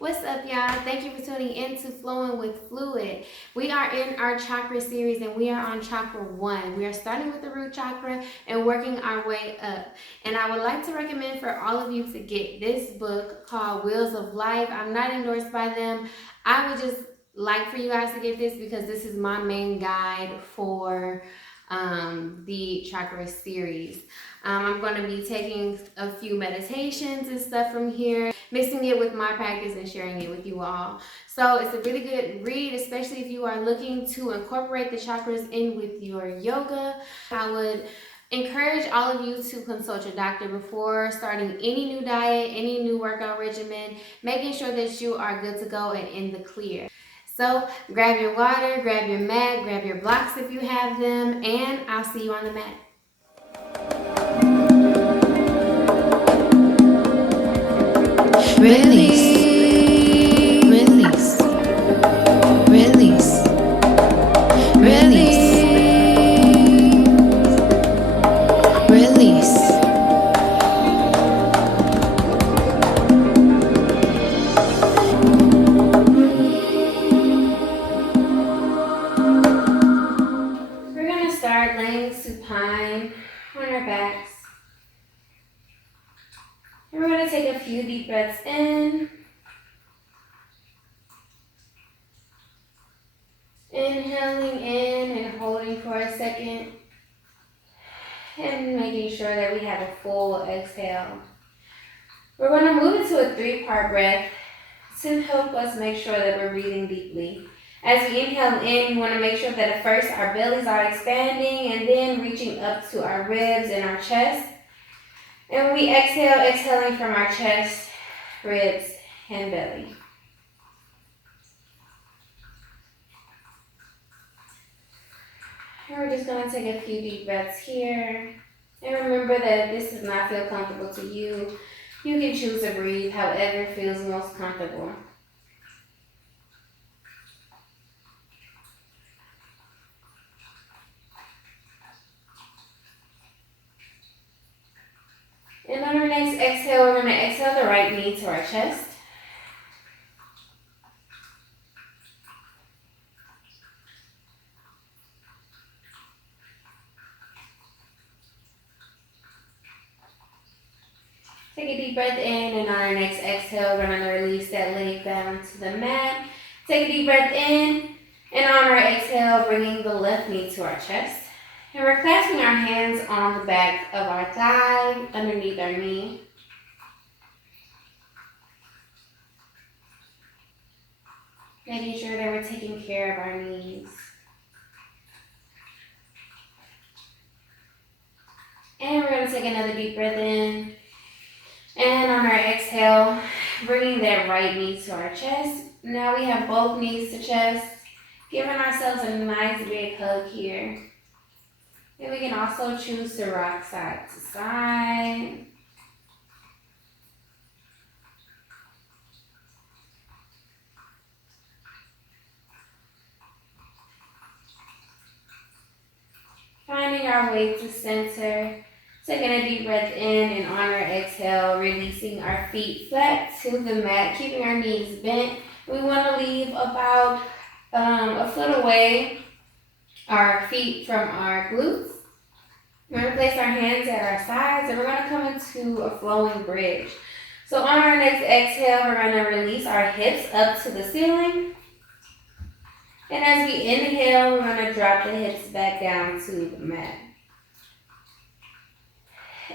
What's up, y'all? Thank you for tuning in to Flowing with Fluid. We are in our chakra series and we are on chakra 1. We are starting with the root chakra and working our way up. And I would like to recommend for all of you to get this book called Wheels of Life. I'm not endorsed by them. I would just like for you guys to get this because this is my main guide for the chakra series. I'm going to be taking a few meditations and stuff from here, mixing it with my practice and sharing it with you all. So it's a really good read, especially if you are looking to incorporate the chakras in with your yoga. I would encourage all of you to consult your doctor before starting any new diet, any new workout regimen, making sure that you are good to go and in the clear. So grab your water, grab your mat, grab your blocks if you have them, and I'll see you on the mat. Release, release, release, release, release. We're going to start laying supine on our backs. And we're going to take a few deep breaths in. Inhaling in and holding for a second. And making sure that we have a full exhale. We're going to move into a 3-part breath to help us make sure that we're breathing deeply. As we inhale in, we want to make sure that at first our bellies are expanding and then reaching up to our ribs and our chest. And when we exhale, exhaling from our chest, ribs, and belly. And we're just going to take a few deep breaths here. And remember that if this does not feel comfortable to you, you can choose to breathe however feels most comfortable. And on our next exhale, we're going to exhale the right knee to our chest. Take a deep breath in, and on our next exhale, we're going to release that leg down to the mat. Take a deep breath in, and on our exhale, bringing the left knee to our chest. And we're clasping our hands on the back of our thigh, underneath our knee. Making sure that we're taking care of our knees. And we're going to take another deep breath in. And on our exhale, bringing that right knee to our chest. Now we have both knees to chest, giving ourselves a nice big hug here. And we can also choose to rock side to side. Finding our way to center. Taking a deep breath in, and on our exhale, releasing our feet flat to the mat, keeping our knees bent. We want to leave about a foot away our feet from our glutes. We're going to place our hands at our sides, and we're going to come into a flowing bridge. So on our next exhale, we're going to release our hips up to the ceiling. And as we inhale, we're going to drop the hips back down to the mat.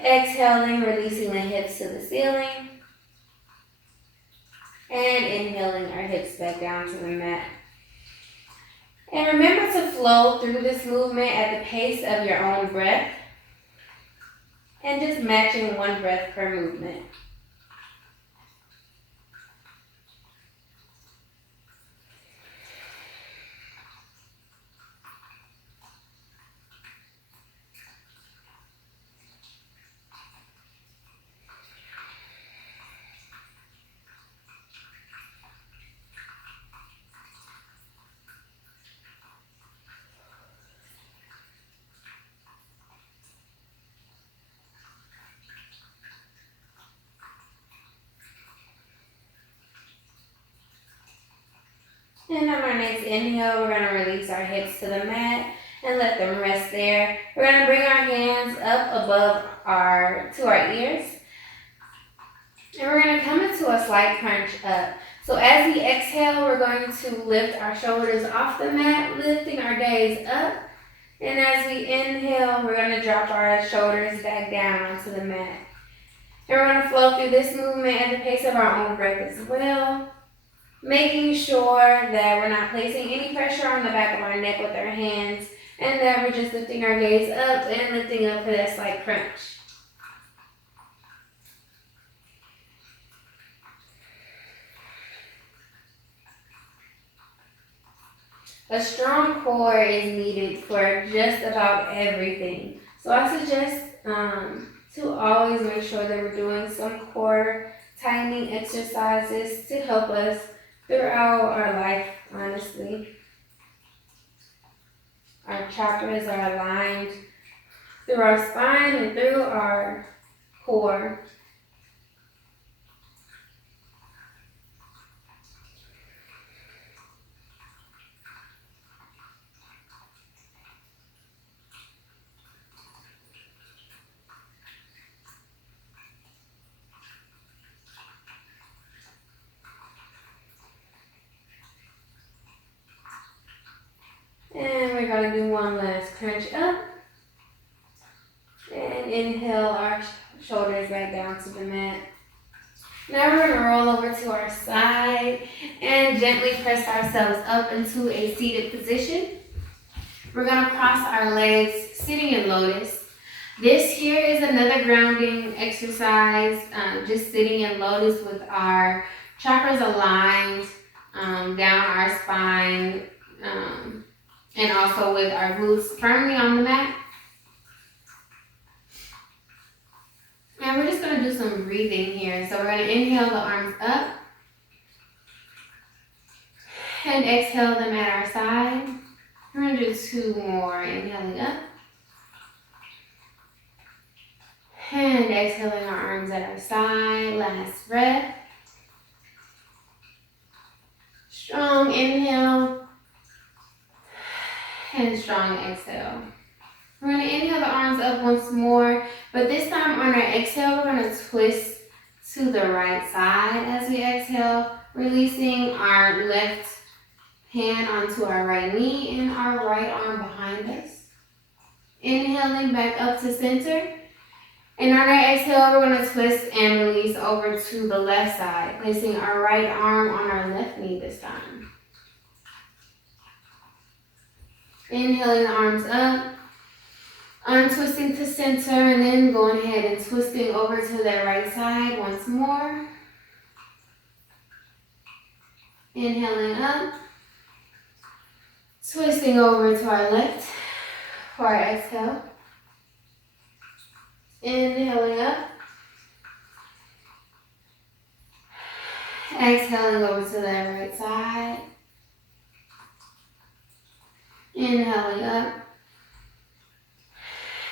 Exhaling, releasing the hips to the ceiling. And inhaling our hips back down to the mat. And remember to flow through this movement at the pace of your own breath. And just matching one breath per movement. And on our next inhale, we're going to release our hips to the mat and let them rest there. We're going to bring our hands up above to our ears. And we're going to come into a slight crunch up. So as we exhale, we're going to lift our shoulders off the mat, lifting our gaze up. And as we inhale, we're going to drop our shoulders back down onto the mat. And we're going to flow through this movement at the pace of our own breath as well, making sure that we're not placing any pressure on the back of our neck with our hands, and that we're just lifting our gaze up and lifting up for that slight crunch. A strong core is needed for just about everything. So I suggest to always make sure that we're doing some core tightening exercises to help us throughout our life, honestly. Our chakras are aligned through our spine and through our core. And we're going to do one last crunch up. And inhale our shoulders back down to the mat. Now we're going to roll over to our side and gently press ourselves up into a seated position. We're going to cross our legs sitting in lotus. This here is another grounding exercise, just sitting in lotus with our chakras aligned down our spine, and also with our glutes firmly on the mat. And we're just going to do some breathing here. So we're going to inhale the arms up and exhale them at our side. We're going to do 2 more. Inhaling up and exhaling our arms at our side. Last breath. Strong inhale and strong exhale. We're going to inhale the arms up once more, but this time on our exhale, we're going to twist to the right side as we exhale, releasing our left hand onto our right knee and our right arm behind us. Inhaling back up to center. And on our exhale, we're going to twist and release over to the left side, placing our right arm on our left knee this time. Inhaling the arms up, untwisting to center, and then going ahead and twisting over to the right side once more. Inhaling up, twisting over to our left for our exhale. Inhaling up, exhaling over to the right side. Inhaling up,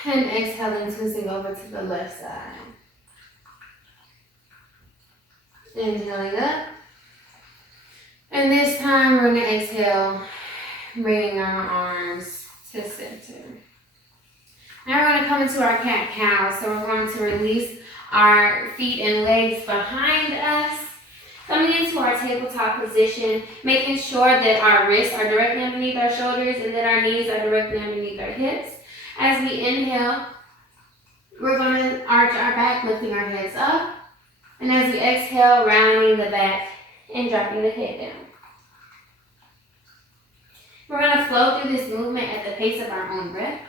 and exhaling, twisting over to the left side. Inhaling up, and this time we're going to exhale, bringing our arms to center. Now we're going to come into our cat-cow, so we're going to release our feet and legs behind us, coming into our tabletop position, making sure that our wrists are directly underneath our shoulders and that our knees are directly underneath our hips. As we inhale, we're going to arch our back, lifting our heads up, and as we exhale, rounding the back and dropping the head down. We're going to flow through this movement at the pace of our own breath.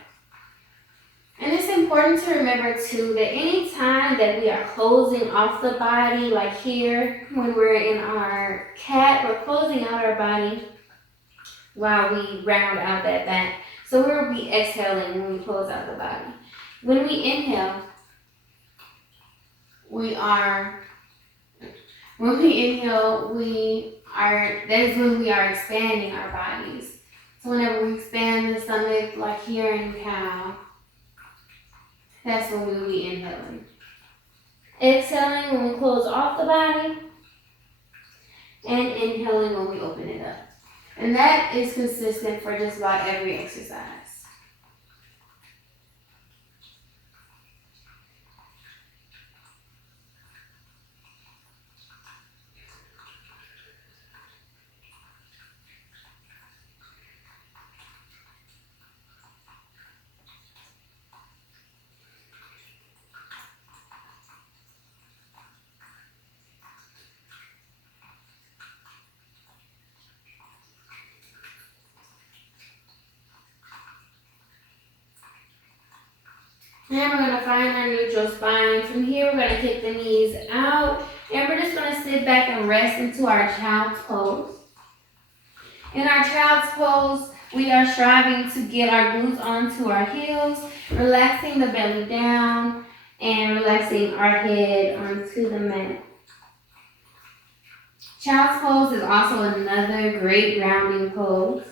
And it's important to remember too that any time that we are closing off the body, like here when we're in our cat, we're closing out our body while we round out that back. So we'll be exhaling when we close out the body. When we inhale, that is when we are expanding our bodies. So whenever we expand the stomach, like here in cow, that's when we will be inhaling. Exhaling when we close off the body, and inhaling when we open it up. And that is consistent for just about every exercise. And we're going to find our neutral spine. From here, we're going to kick the knees out. And we're just going to sit back and rest into our child's pose. In our child's pose, we are striving to get our glutes onto our heels, relaxing the belly down, and relaxing our head onto the mat. Child's pose is also another great grounding pose.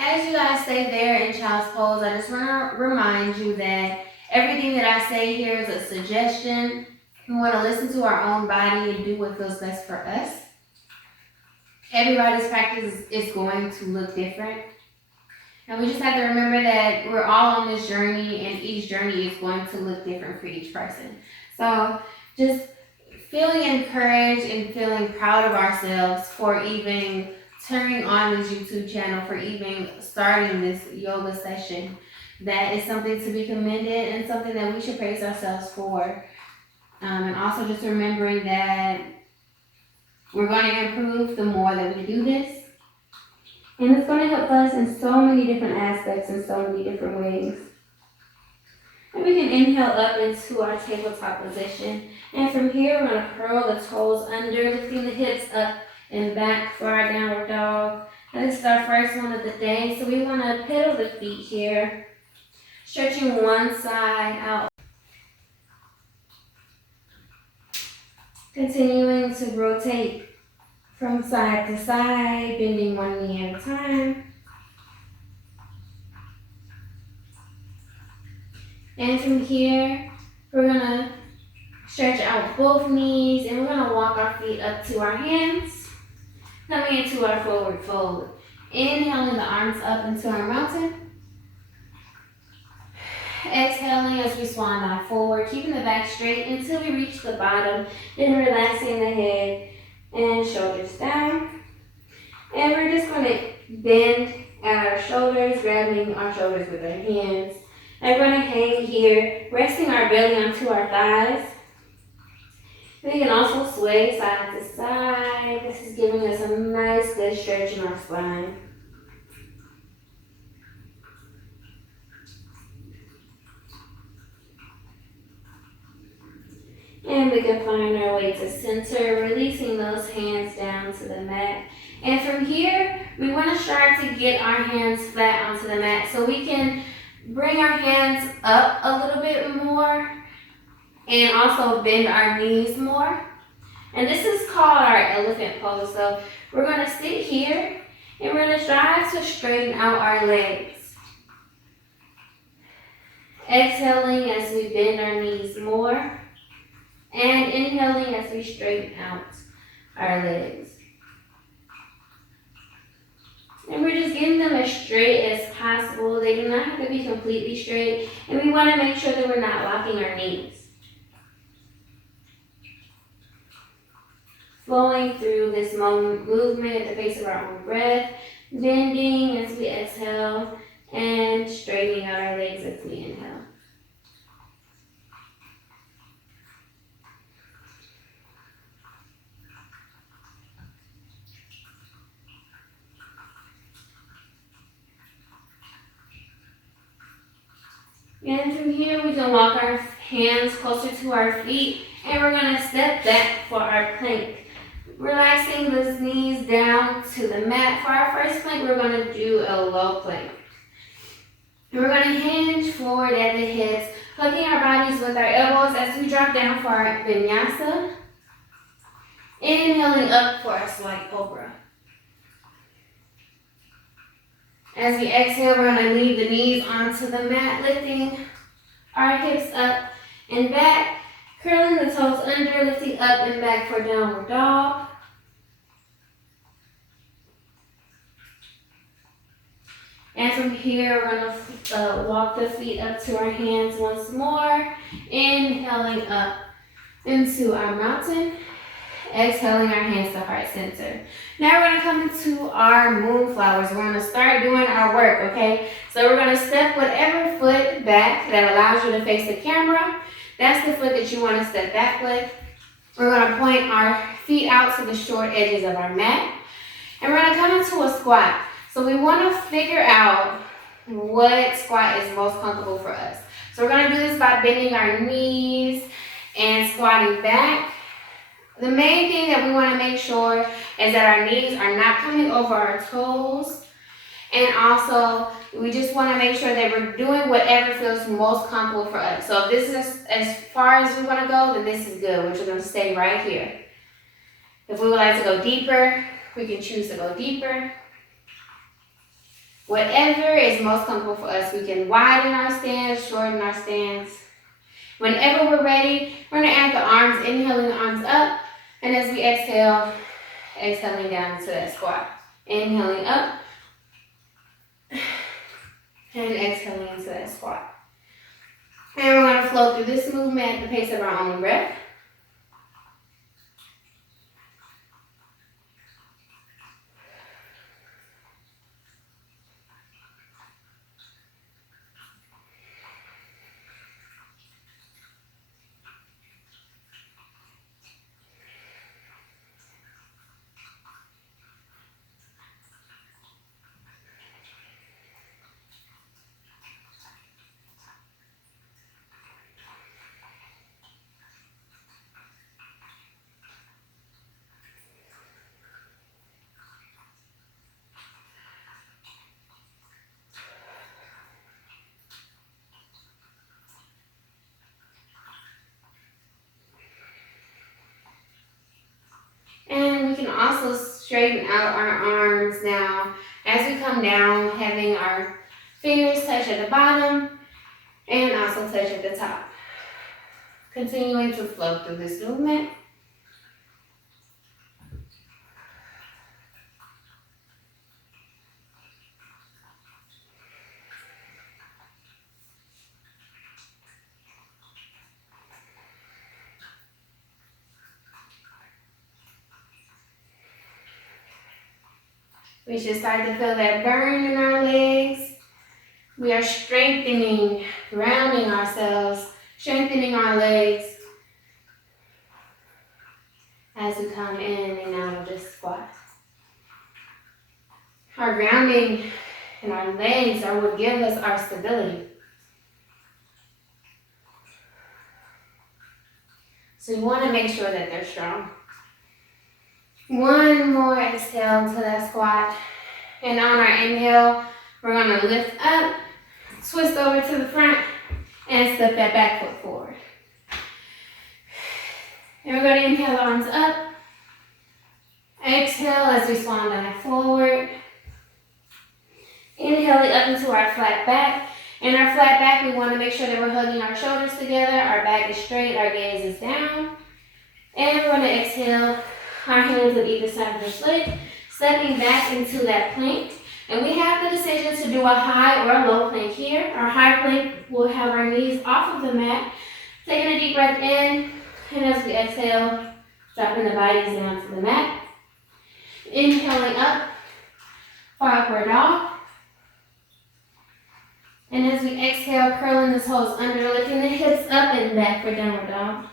As you guys stay there in child's pose, I just want to remind you that everything that I say here is a suggestion. We want to listen to our own body and do what feels best for us. Everybody's practice is going to look different. And we just have to remember that we're all on this journey and each journey is going to look different for each person. So just feeling encouraged and feeling proud of ourselves for even turning on this YouTube channel, for even starting this yoga session. That is something to be commended and something that we should praise ourselves for. And also just remembering that we're going to improve the more that we do this. And it's going to help us in so many different aspects and so many different ways. And we can inhale up into our tabletop position. And from here, we're going to curl the toes under, lifting the hips up and back for our downward dog. And this is our first one of the day. So we want to pedal the feet here, stretching one side out. Continuing to rotate from side to side, bending one knee at a time. And from here, we're going to stretch out both knees and we're going to walk our feet up to our hands, coming into our forward fold. Inhaling the arms up into our mountain. Exhaling as we swan dive forward, keeping the back straight until we reach the bottom, then relaxing the head and shoulders down. And we're just going to bend at our shoulders, grabbing our shoulders with our hands. And we're going to hang here, resting our belly onto our thighs. We can also sway side to side. This is giving us a nice good stretch in our spine. And we can find our way to center, releasing those hands down to the mat. And from here, we want to strive to get our hands flat onto the mat so we can bring our hands up a little bit more and also bend our knees more. And this is called our elephant pose. So we're going to sit here and we're going to strive to straighten out our legs. Exhaling as we bend our knees more. And inhaling as we straighten out our legs. And we're just getting them as straight as possible. They do not have to be completely straight. And we want to make sure that we're not locking our knees. Flowing through this movement at the pace of our own breath. Bending as we exhale. And straightening out our legs as we inhale. And from here, we can walk our hands closer to our feet, and we're going to step back for our plank. Relaxing those knees down to the mat. For our first plank, we're going to do a low plank. And we're going to hinge forward at the hips, hooking our bodies with our elbows as we drop down for our vinyasa. Inhaling up for a slight cobra. As we exhale, we're gonna leave the knees onto the mat, lifting our hips up and back, curling the toes under, lifting up and back for downward dog. And from here, we're gonna walk the feet up to our hands once more, inhaling up into our mountain, exhaling our hands to heart center. Now we're gonna come into our moonflowers. We're gonna start doing our work, okay? So we're gonna step whatever foot back that allows you to face the camera. That's the foot that you wanna step back with. We're gonna point our feet out to the short edges of our mat. And we're gonna come into a squat. So we wanna figure out what squat is most comfortable for us. So we're gonna do this by bending our knees and squatting back. The main thing that we want to make sure is that our knees are not coming over our toes. And also, we just want to make sure that we're doing whatever feels most comfortable for us. So if this is as far as we want to go, then this is good. We're just going to stay right here. If we would like to go deeper, we can choose to go deeper. Whatever is most comfortable for us, we can widen our stance, shorten our stance. Whenever we're ready, we're going to add the arms, inhaling the arms up. And as we exhale, exhaling down into that squat. Inhaling up. And exhaling into that squat. And we're going to flow through this movement at the pace of our own breath. And we can also straighten out our arms now as we come down, having our fingers touch at the bottom and also touch at the top. Continuing to flow through this movement. We should start to feel that burn in our legs. We are strengthening, grounding ourselves, strengthening our legs as we come in and out of this squat. Our grounding and our legs are what give us our stability. So you want to make sure that they're strong. One more exhale into that squat. And on our inhale, we're going to lift up, twist over to the front, and step that back foot forward. And we're going to inhale the arms up. Exhale as we swan back forward. Inhaling up into our flat back. In our flat back, we want to make sure that we're hugging our shoulders together. Our back is straight, our gaze is down. And we're going to exhale, our hands at either side of the foot, stepping back into that plank. And we have the decision to do a high or a low plank here. Our high plank will have our knees off of the mat. Taking a deep breath in, and as we exhale, dropping the bodies down to the mat. Inhaling up for upward dog. And as we exhale, curling the toes under, lifting the hips up and back for downward dog.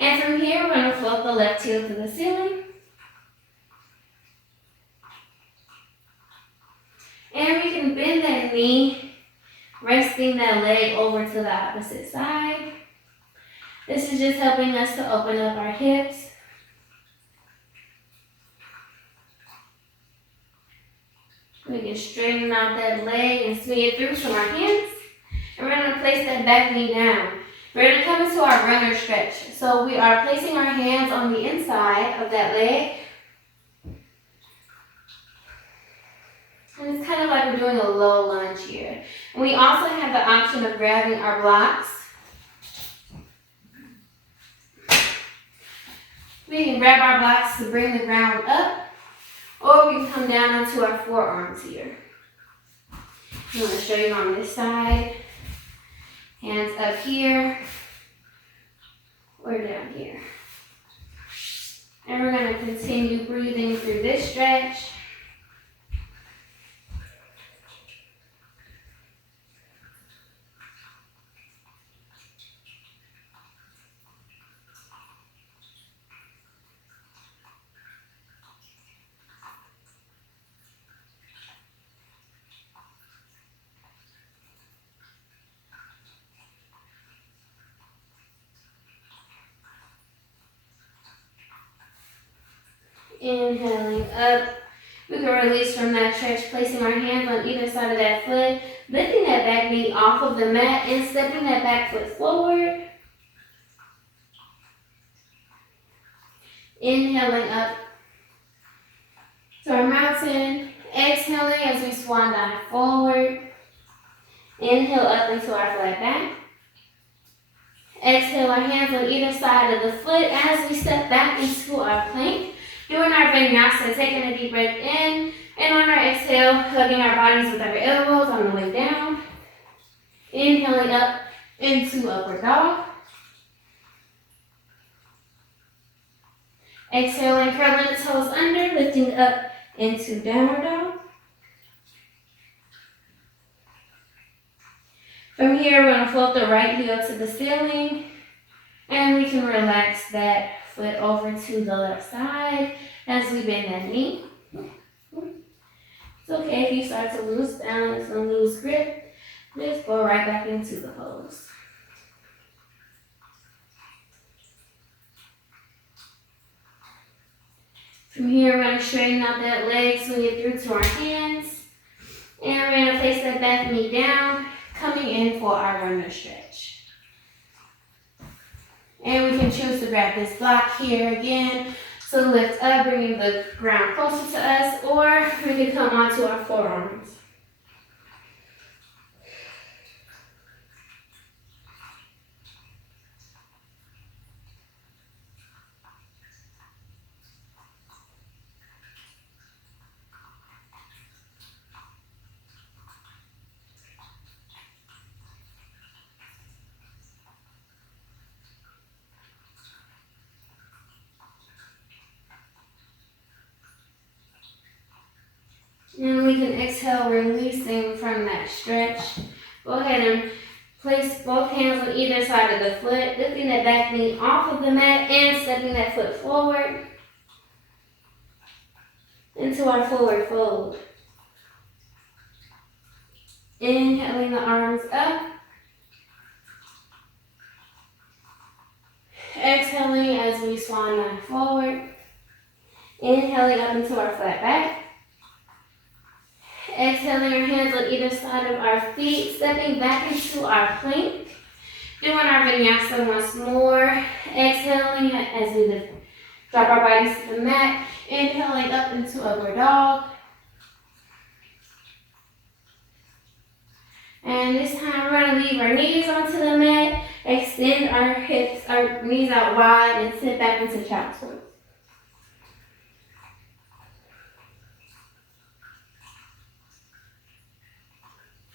And from here, we're going to float the left heel to the ceiling. And we can bend that knee, resting that leg over to the opposite side. This is just helping us to open up our hips. We can straighten out that leg and swing it through from our hands. And we're going to place that back knee down. We're gonna come into our runner stretch. So we are placing our hands on the inside of that leg. And it's kind of like we're doing a low lunge here. And we also have the option of grabbing our blocks. We can grab our blocks to bring the ground up, or we can come down onto our forearms here. I'm going to show you on this side. Hands up here, or down here. And we're going to continue breathing through this stretch. Inhaling up. We can release from that stretch, placing our hands on either side of that foot, lifting that back knee off of the mat and stepping that back foot forward. Inhaling up to our mountain. Exhaling as we swan dive forward. Inhale up into our flat back. Exhale our hands on either side of the foot as we step back into our plank. Doing our vinyasa, taking a deep breath in, and on our exhale, hugging our bodies with our elbows on the way down. Inhaling up into upward dog. Exhaling, curling the toes under, lifting up into downward dog. From here, we're going to float the right heel to the ceiling, and we can relax that foot over to the left side as we bend that knee. It's okay if you start to lose balance and lose grip. Just go right back into the pose. From here, we're going to straighten out that leg, swing it through to our hands. And we're going to place that back knee down, coming in for our runner stretch. And we can choose to grab this block here again to lift up, bringing the ground closer to us, or we can come onto our forearms. And we can exhale, releasing from that stretch. Go ahead and place both hands on either side of the foot, lifting that back knee off of the mat and stepping that foot forward into our forward fold. Inhaling the arms up. Exhaling as we swan dive forward. Inhaling up into our flat back. Exhaling our hands on either side of our feet, stepping back into our plank. Doing our vinyasa once more. Exhaling as we drop our bodies to the mat. Inhaling up into upward dog. And this time we're going to leave our knees onto the mat, extend our hips, our knees out wide, and sit back into child's pose.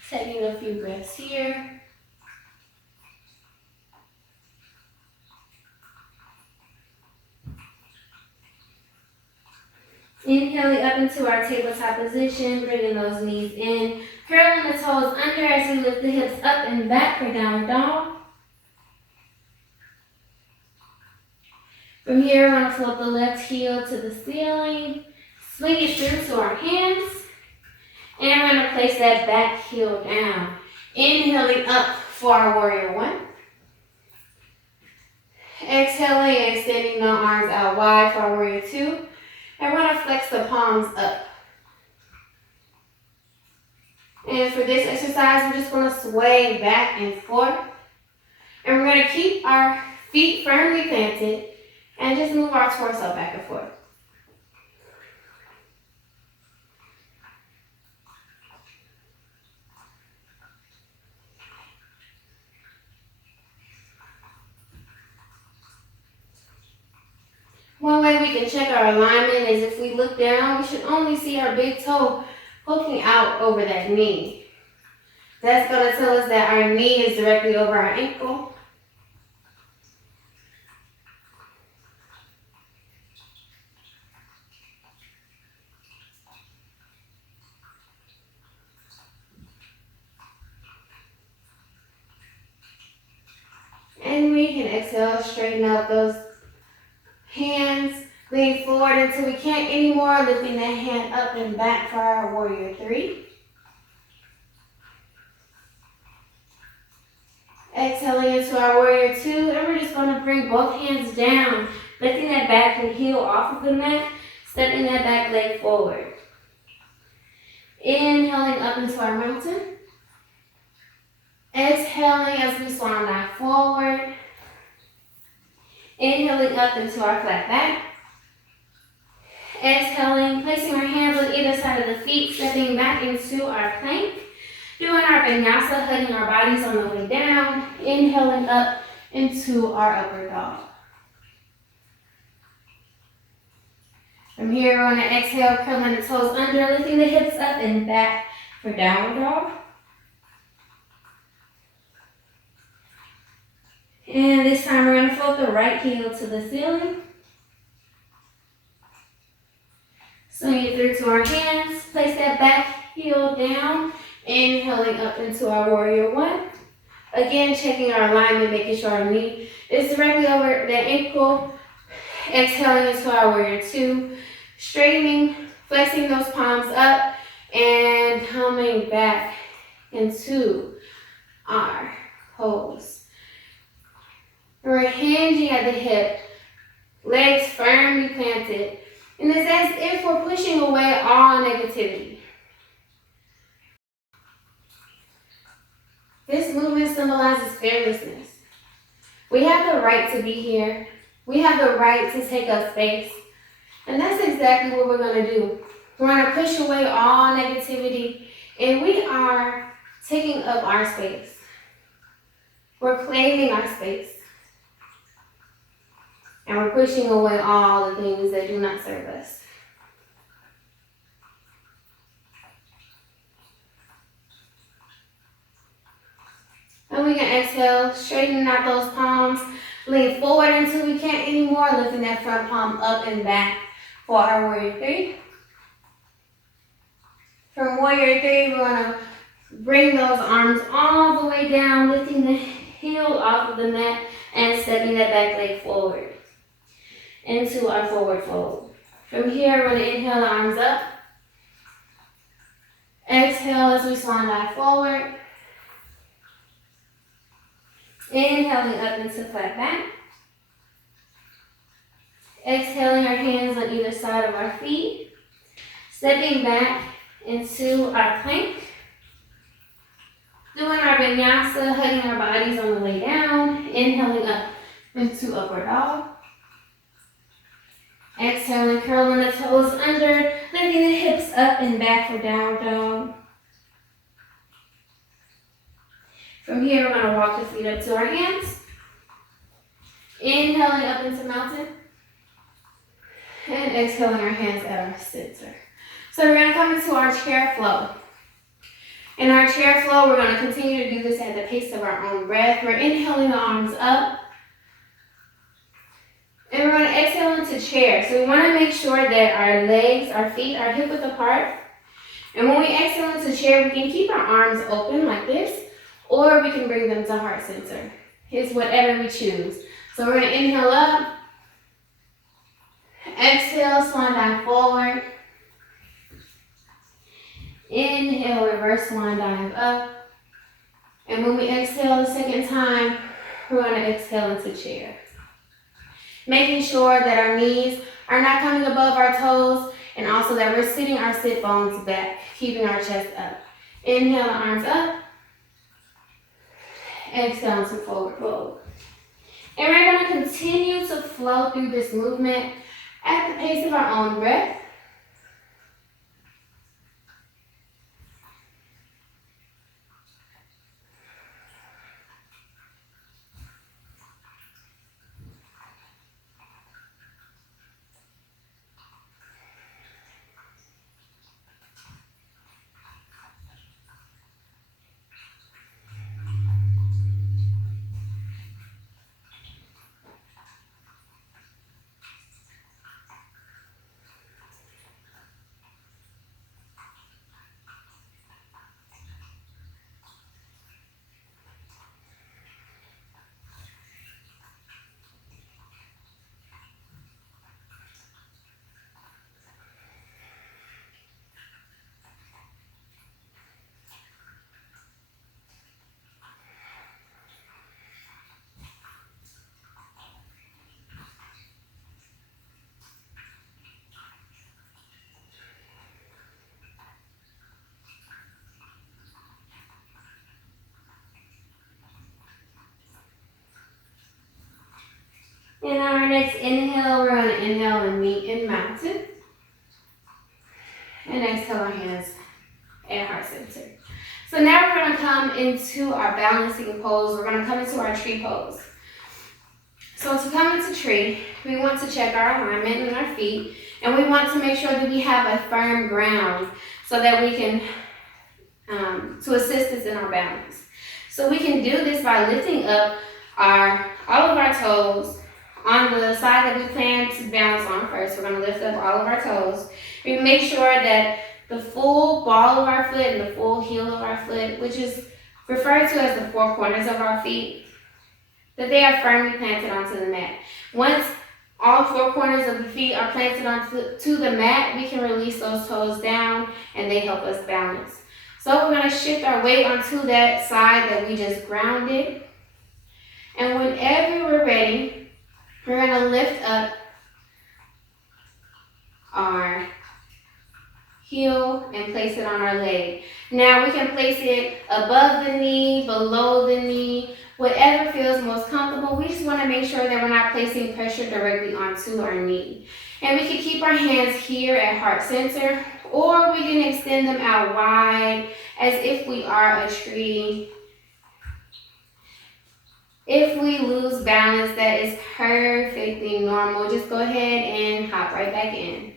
Taking a few breaths here. Inhaling up into our tabletop position, bringing those knees in, curling the toes under as we lift the hips up and back for downward dog. From here, we're going to float the left heel to the ceiling, swing it through to our hands, and we're going to place that back heel down. Inhaling up for our warrior one. Exhaling, extending the arms out wide for our warrior two. And we're going to flex the palms up. And for this exercise, we're just going to sway back and forth. And we're going to keep our feet firmly planted and just move our torso back and forth. One way we can check our alignment is if we look down, we should only see our big toe poking out over that knee. That's going to tell us that our knee is directly over our ankle. And we can exhale, straighten out those hands, lean forward until we can't anymore, lifting that hand up and back for our warrior 3. Exhaling into our warrior 2, and we're just going to bring both hands down, lifting that back and heel off of the mat, stepping that back leg forward. Inhaling up into our mountain. Exhaling as we swan dive forward. Inhaling up into our flat back. Exhaling, placing our hands on either side of the feet, stepping back into our plank. Doing our vinyasa, hugging our bodies on the way down. Inhaling up into our upward dog. From here, we're going to exhale, curling the toes under, lifting the hips up and back for downward dog. And this time we're going to float the right heel to the ceiling. Swing it through to our hands. Place that back heel down. Inhaling up into our warrior 1. Again, checking our alignment, making sure our knee is directly over the ankle. Exhaling into our warrior 2. Straightening, flexing those palms up, and coming back into our pose. We're hinging at the hip, legs firmly planted, and it's as if we're pushing away all negativity. This movement symbolizes fearlessness. We have the right to be here. We have the right to take up space. And that's exactly what we're going to do. We're going to push away all negativity, and we are taking up our space. We're claiming our space. And we're pushing away all the things that do not serve us. And we can exhale, straightening out those palms, lean forward until we can't anymore, lifting that front palm up and back for our warrior 3. From warrior 3, we're going to bring those arms all the way down, lifting the heel off of the mat and stepping that back leg forward into our forward fold. From here, we're going to inhale the arms up. Exhale as we swan dive forward. Inhaling up into flat back. Exhaling our hands on either side of our feet. Stepping back into our plank. Doing our vinyasa, hugging our bodies on the way down. Inhaling up into upward dog. Exhaling, curling the toes under, lifting the hips up and back for downward dog. From here, we're going to walk the feet up to our hands. Inhaling up into mountain. And exhaling our hands at our center. So we're going to come into our chair flow. In our chair flow, we're going to continue to do this at the pace of our own breath. We're inhaling the arms up. And we're going to exhale into chair. So we want to make sure that our legs, our feet are hip width apart. And when we exhale into chair, we can keep our arms open like this, or we can bring them to heart center. It's whatever we choose. So we're going to inhale up. Exhale, swan dive forward. Inhale, reverse swan dive up. And when we exhale the second time, we're going to exhale into chair. Making sure that our knees are not coming above our toes, and also that we're sitting our sit bones back, keeping our chest up. Inhale the arms up. Exhale to forward fold. And we're going to continue to flow through this movement at the pace of our own breath. And our next inhale, we're going to inhale and meet in mountain. And exhale our hands at heart center. So now we're going to come into our balancing pose. We're going to come into our tree pose. So to come into tree, we want to check our alignment in our feet. And we want to make sure that we have a firm ground so that we can, to assist us in our balance. So we can do this by lifting up all of our toes. On the side that we plan to balance on first, we're going to lift up all of our toes. We make sure that the full ball of our foot and the full heel of our foot, which is referred to as the four corners of our feet, that they are firmly planted onto the mat. Once all four corners of the feet are planted onto the mat, we can release those toes down and they help us balance. So we're going to shift our weight onto that side that we just grounded. And whenever we're ready, we're going to lift up our heel and place it on our leg. Now we can place it above the knee, below the knee, whatever feels most comfortable. We just want to make sure that we're not placing pressure directly onto our knee. And we can keep our hands here at heart center, or we can extend them out wide as if we are a tree. If we lose balance, that is perfectly normal. Just go ahead and hop right back in.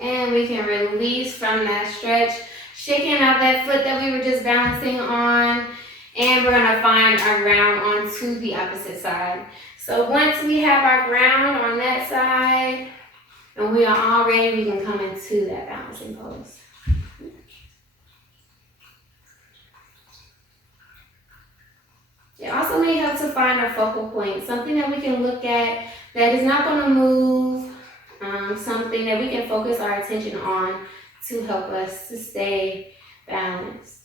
And we can release from that stretch, shaking out that foot that we were just balancing on. And we're going to find our ground onto the opposite side. So once we have our ground on that side, and we are all ready, we can come into that balancing pose. It also may help to find our focal point, something that we can look at that is not going to move, something that we can focus our attention on to help us to stay balanced.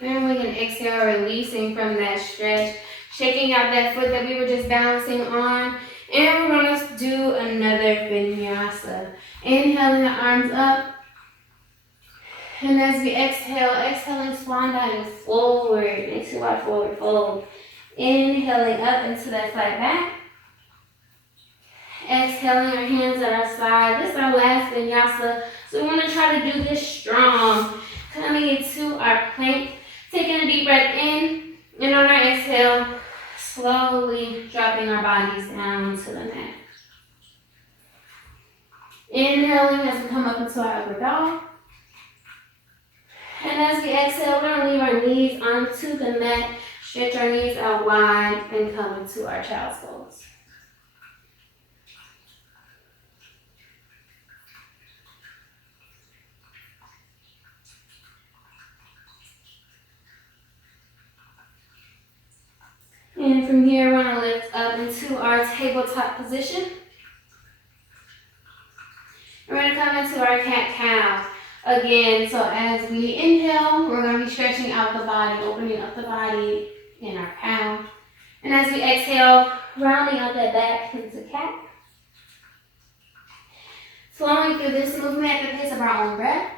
And we can exhale, releasing from that stretch, shaking out that foot that we were just balancing on. And we're going to do another vinyasa. Inhaling the arms up. And as we exhale, exhaling swan dive forward into our forward fold. Inhaling up into that flat back. Exhaling our hands at our side. This is our last vinyasa. So we want to try to do this strong. Coming into our plank. Taking a deep breath in, and on our exhale, slowly dropping our bodies down to the mat. Inhaling as we come up into our upward dog. And as we exhale, we're going to leave our knees onto the mat, stretch our knees out wide, and come into our child's pose. And from here, we're gonna lift up into our tabletop position. We're gonna come into our cat-cow. Again, so as we inhale, we're gonna be stretching out the body, opening up the body in our cow. And as we exhale, rounding out that back into cat. Flowing through this movement at the pace of our own breath.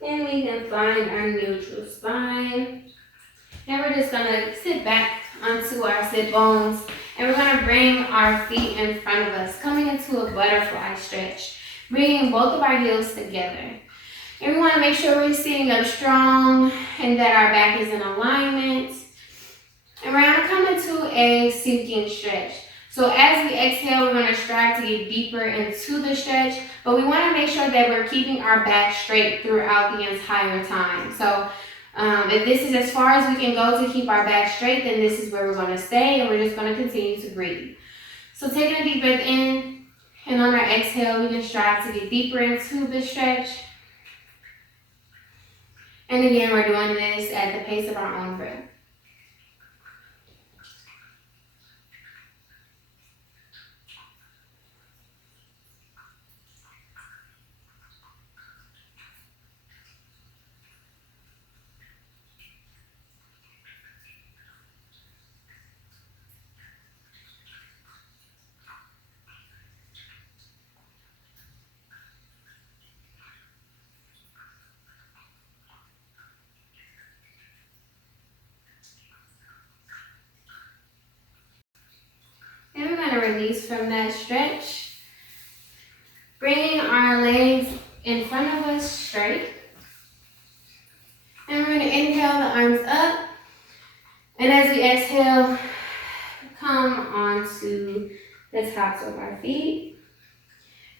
Then we can find our neutral spine. Now we're just gonna sit back onto our sit bones and we're gonna bring our feet in front of us, coming into a butterfly stretch, bringing both of our heels together. And we wanna make sure we're sitting up strong and that our back is in alignment. And we're gonna come into a sinking stretch. So as we exhale, we're gonna strive to get deeper into the stretch, but we wanna make sure that we're keeping our back straight throughout the entire time. So if this is as far as we can go to keep our back straight, then this is where we're gonna stay and we're just gonna continue to breathe. So taking a deep breath in, and on our exhale, we can strive to get deeper into the stretch. And again, we're doing this at the pace of our own breath. And we're going to release from that stretch, bringing our legs in front of us straight. And we're going to inhale the arms up. And as we exhale, come onto the tops of our feet.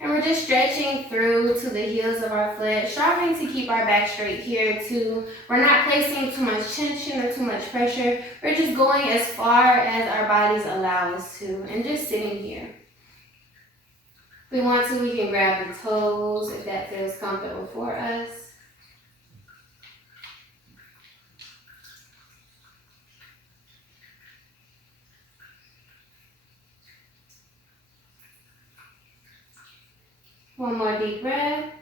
And we're just stretching through to the heels of our foot, striving to keep our back straight here too. We're not placing too much tension or too much pressure. We're just going as far as our bodies allow us to, and just sitting here. If we want to, we can grab the toes if that feels comfortable for us. One more deep breath.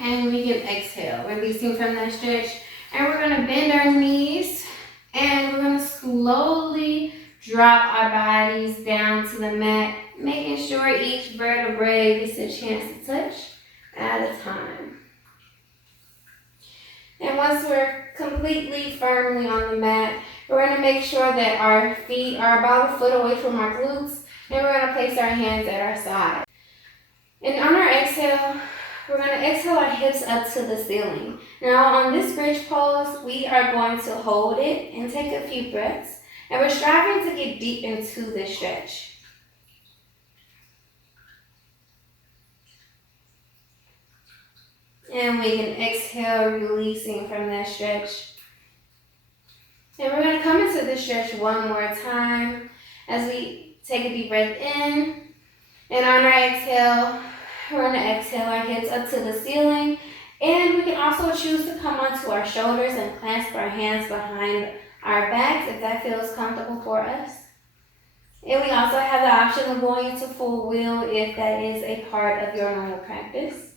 And we can exhale, releasing from that stretch. And we're gonna bend our knees and we're gonna slowly drop our bodies down to the mat, making sure each vertebrae gets a chance to touch at a time. And once we're completely firmly on the mat, we're gonna make sure that our feet are about a foot away from our glutes, and we're gonna place our hands at our sides. And on our exhale, we're going to exhale our hips up to the ceiling. Now on this bridge pose, we are going to hold it and take a few breaths. And we're striving to get deep into the stretch. And we can exhale, releasing from that stretch. And we're going to come into the stretch one more time as we take a deep breath in. And on our exhale, we're going to exhale our hips up to the ceiling. And we can also choose to come onto our shoulders and clasp our hands behind our backs if that feels comfortable for us. And we also have the option of going into full wheel if that is a part of your normal practice.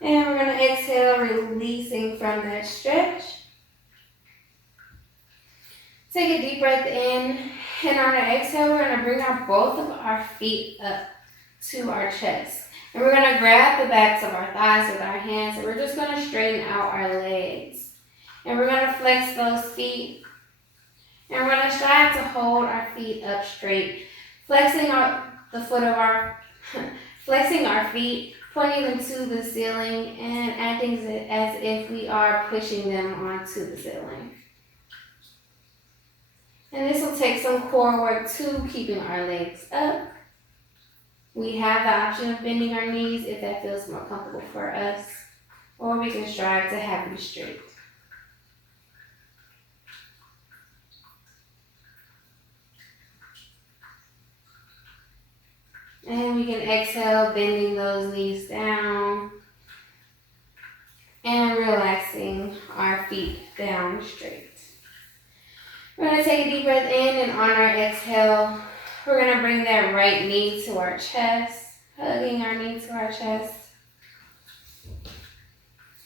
And we're going to exhale, releasing from that stretch. Take a deep breath in, and on our exhale, we're going to bring both of our feet up to our chest. And we're going to grab the backs of our thighs with our hands, and we're just going to straighten out our legs. And we're going to flex those feet. And we're gonna strive to hold our feet up straight, flexing the foot of our, flexing our feet, pointing them to the ceiling, and acting as if we are pushing them onto the ceiling. And this will take some core work too, keeping our legs up. We have the option of bending our knees if that feels more comfortable for us, or we can strive to have them straight. And we can exhale, bending those knees down and relaxing our feet down straight. We're going to take a deep breath in, and on our exhale, we're going to bring that right knee to our chest, hugging our knee to our chest.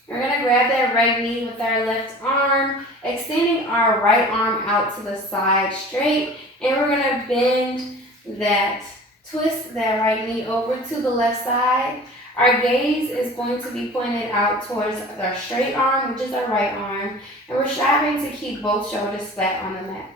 We're going to grab that right knee with our left arm, extending our right arm out to the side straight, and we're going to bend that, twist that right knee over to the left side. Our gaze is going to be pointed out towards our straight arm, which is our right arm, and we're striving to keep both shoulders flat on the mat.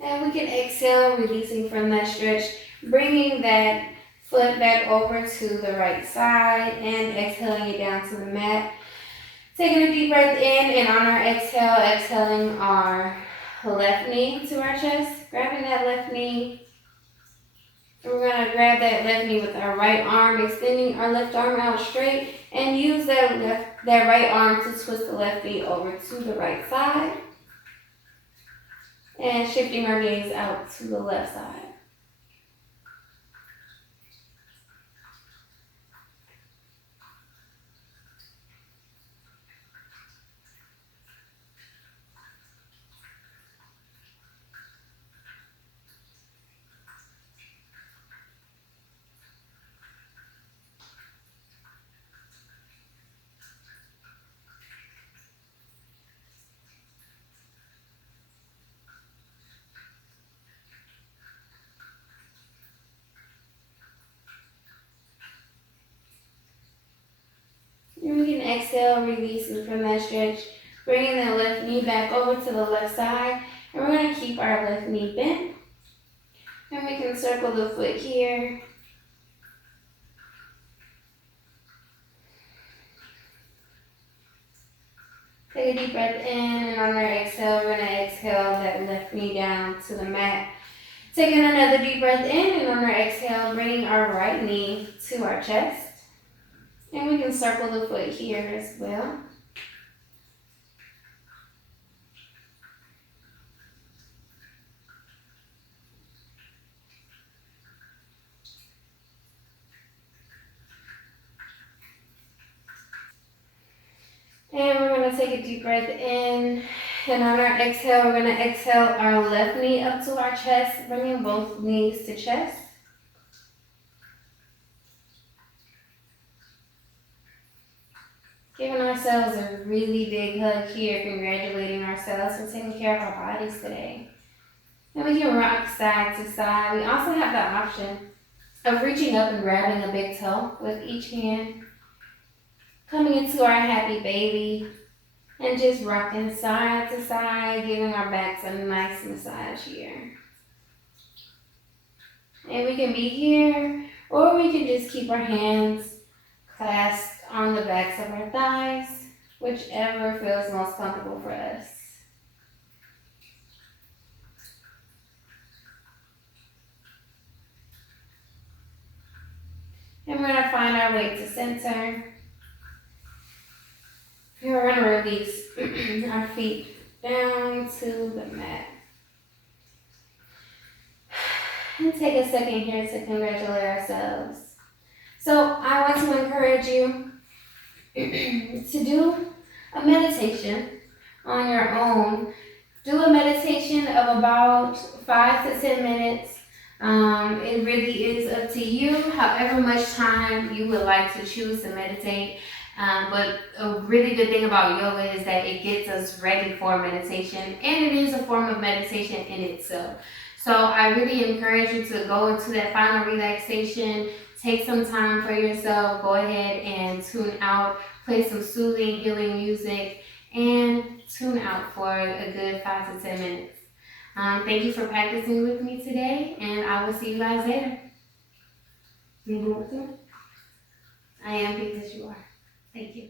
And we can exhale, releasing from that stretch, bringing that foot back over to the right side and exhaling it down to the mat. Taking a deep breath in, and on our exhale, exhaling our left knee to our chest, grabbing that left knee. We're going to grab that left knee with our right arm, extending our left arm out straight, and use that right arm to twist the left knee over to the right side. And shifting our gaze out to the left side. And we can exhale, releasing from that stretch, bringing that left knee back over to the left side. And we're going to keep our left knee bent. And we can circle the foot here. Take a deep breath in, and on our exhale, we're going to exhale that left knee down to the mat. Taking another deep breath in, and on our exhale, bringing our right knee to our chest. And we can circle the foot here as well. And we're going to take a deep breath in, and on our exhale, we're going to exhale our left knee up to our chest, bringing both knees to chest. Giving ourselves a really big hug here, congratulating ourselves for taking care of our bodies today. And we can rock side to side. We also have the option of reaching up and grabbing a big toe with each hand, coming into our happy baby, and just rocking side to side, giving our backs a nice massage here. And we can be here, or we can just keep our hands clasped on the backs of our thighs, whichever feels most comfortable for us. And we're going to find our way to center. We're going to release our feet down to the mat. And take a second here to congratulate ourselves. So I want to encourage you to do a meditation on your own. Do a meditation of about 5 to 10 minutes. It really is up to you, however much time you would like to choose to meditate. But a really good thing about yoga is that it gets us ready for meditation, and it is a form of meditation in itself. So I really encourage you to go into that final relaxation, take some time for yourself, go ahead and tune out, play some soothing, healing music, and tune out for a good 5 to 10 minutes. Thank you for practicing with me today, and I will see you guys later. You want to? I am because you are. Thank you.